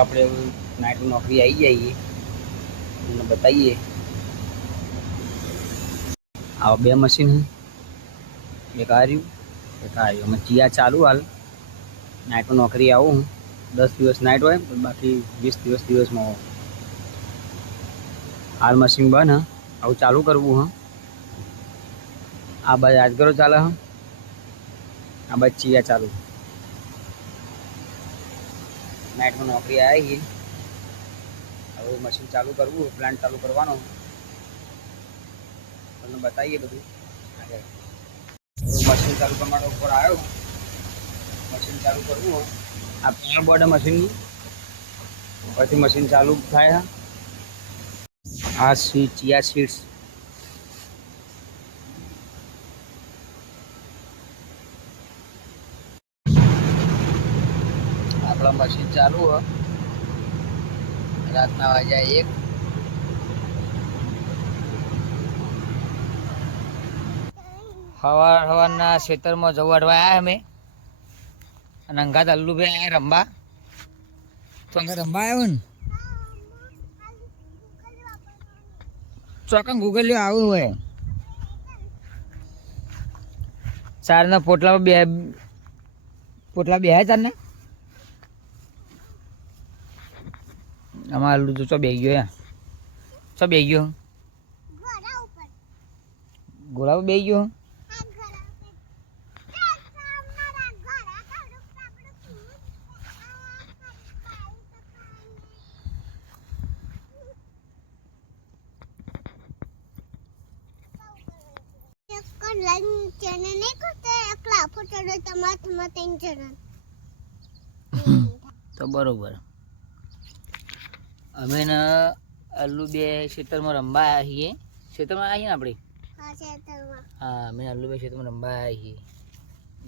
આપણે નાઇટ નોકરી આવી જઈએ અને બતાવીએ. આવા બે મશીન એક આ રહ્યું એક આ રહ્યું. અમે ચિયા ચાલુ હાલ નાઇટ નોકરી આવું 10 દિવસ નાઇટ હોય બાકી 20 દિવસમાં હોય. હાલ મશીન બંધ હ આવું ચાલુ કરવું હ. આ બાજુ આજગરો ચાલે હ આ બાજુ ચિયા ચાલુ. નાઇટમાં નોકરી આવી હવે મશીન ચાલુ કરવું પ્લાન્ટ ચાલુ કરવાનો તમને બતાવીએ બધું આગળ. મશીન ચાલુ કરવા ઉપર આવ્યો મશીન ચાલુ કરવું આ પાવર બોર્ડ મશીનનું પછી મશીન ચાલુ થાય. આ ચિયા સીડ્સ આપણા મશીન ચાલુ હ. રાતના વાગ્યા 1. સવારના ખેતરમાં જવું અડવા આવ્યા અમે અને અંગાત અલ્લુભાઈ આવ્યા રંબા. તો અંગાત રંબા આવ્યો ને ચોકન ગૂગલ આવું હોય. ચારના પોટલા બે ચારને આમાં અલ્લુ તો ચો બે ગયો ચો બે ગયો ઘોડા બે ગયો. તો બરોબર અમે ને અલ્લુ બે ખેતરમાં રમવા આવ્યા છીએ. ખેતરમાં આવીએ ને આપણે હા અમે અલ્લુ બે ખેતરમાં રમવા આવ્યા છીએ.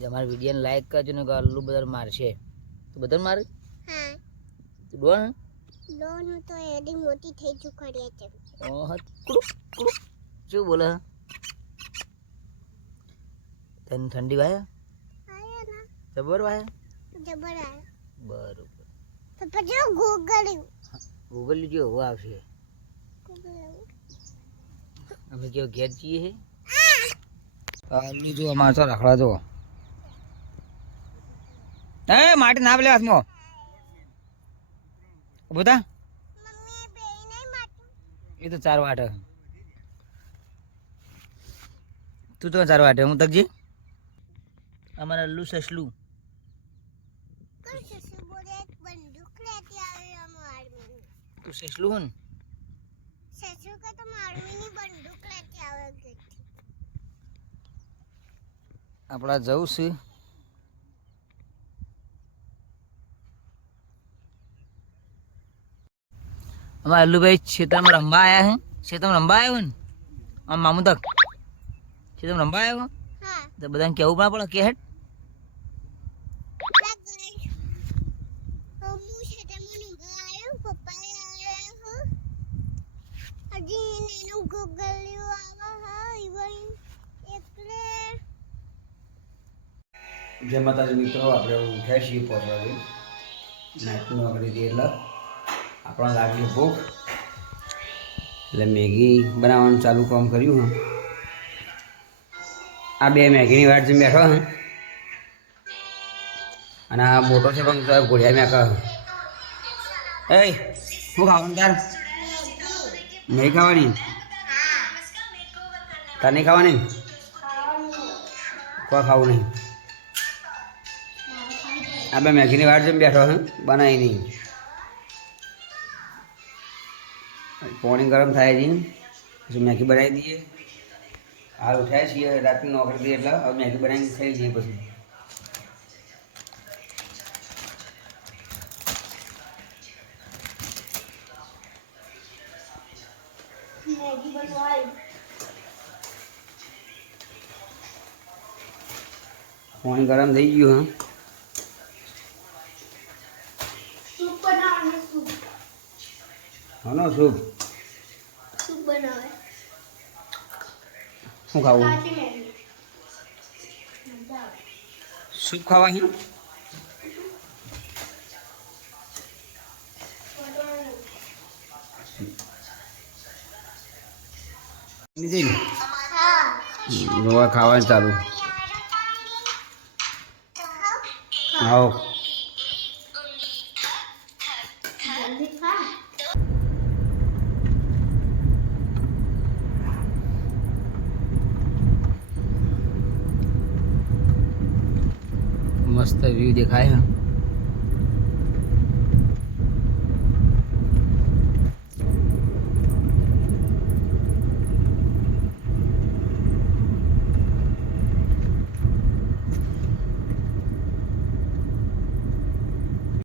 અમારા વિડીયોને લાઈક કરજો ને અલ્લુ બધા મારશે તો બધા મારે ડોન તો એડી મોટી થઈ ચૂકડી છે. ઓહ શું બોલે તને ઠંડી વાય જબર વાય બરોબર. ગૂગલ જો હવે આવશે. અમે કેવો ઘેર જઈએ હે અલ્લુ જો અમારે તો રખડા જો એ માટી ના પેલે હાથમાં બોતા એ તો 4 વાટે તું તો 4 વાટે હું તકજી. અમારા અલ્લુ સસલું તું સસલું હો ને આપણા જવું છે અમારા અલ્લુભાઈ ખેતરમાં રમવા આવ્યા હે. ખેતરમાં રમવા આવ્યો ને આમ મામુ તક ખેતરમાં રમવા આવ્યો તો બધાને કેવું પણ પડે કે હેડ જય માતાજી મિત્રો. આપણે ઉઠ્યા છીએ પહોંચવા નાઇટનું નોકરી હતી એટલે આપણને લાગી ભૂખ એટલે મેગી બનાવવાનું ચાલુ કામ કર્યું. આ બે મેગીની વાટ જેમ બેઠો હે અને આ મોટો છે પણ ઘોડિયા મેકા. એ શું ખાવાનું તાર નહીં ખાવાની તાર નહીં ખાવાની કોઈ ખાવું નહીં. આ બે મેગીની વાટ જેમ બેઠો હે બનાવી નહીં. પાણી ગરમ થાય છે પછી મેગી બનાવી દઈએ. હાલ ઉઠ્યા છીએ રાતની નોકરી દઈએ એટલે હવે મેગી બનાવીને ખાઈ જઈએ. પછી પાણી ગરમ થઈ ગયું હા નો સૂપ બનાવે શું ખાવું સૂપ ખાવા રોવા ખાવાનું ચાલુ. આવો મસ્ત વ્યૂ દેખાય.